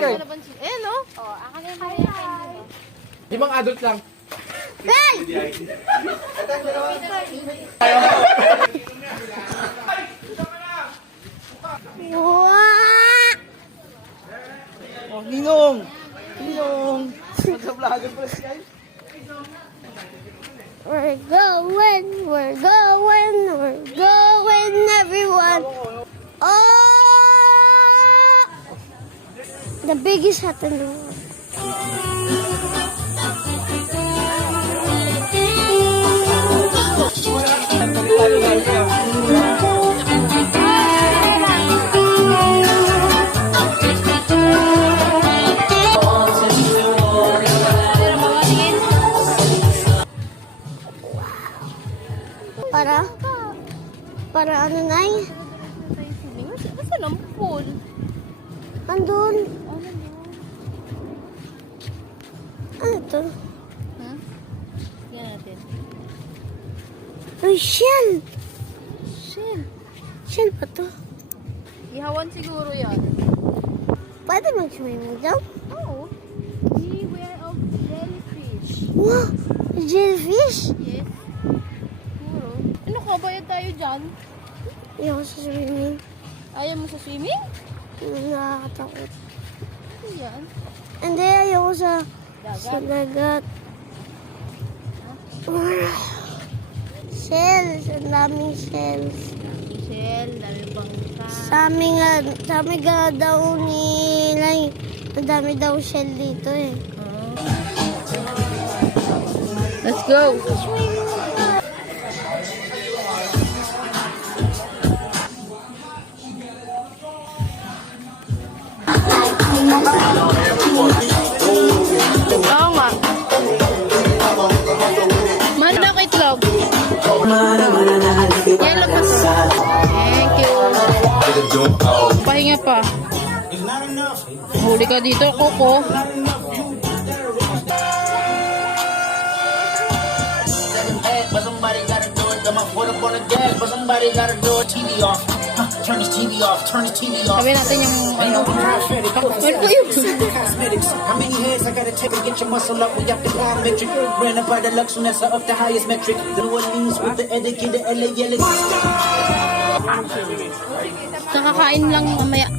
Kay. Eh, no? Oh, akin yung penguin. Limang adult lang. Hey! Oh, Ninong! Ninong! Magka-vlogger pala siya. We're going, everyone. Oh! The biggest hat in the world. Para ano na eh? Saan ang pool? Andun. Ano to? Ha? Tingnan natin. Ay, shell! Shell. Shell pa to? Ihawan siguro yan. Pwede mag-swimming dyan? Oo. Beware of jellyfish. Wow! Jellyfish? Yes. Siguro. Ano ka? Bayad tayo dyan? Ayoko sa swimming. Ayaw mo sa swimming? Nakakatakot. Ano yan? Hindi, ayoko sa dagat. Shells. Ang daming shells. Shell. Dami pang Sa amin nga daw ni Lai. Ang dami daw shell dito eh. Let's go. Oo nga. Manok itlog. Yellow pa to. Thank you. Pahinga pa. Huli ka dito, Coco. But somebody gotta do it. Got my foot up on the gas, but somebody gotta do it. TV off. Turn this TV off. Turn this TV off. Sabi natin yung ano. Ano po yun? Cosmetics. How many heads I gotta take to get your muscle up? We have the metric. Ran up by the Lux, and that's up the highest metric. The New Orleans with the etiquette, the LA yellow. Nakakain lang mamaya.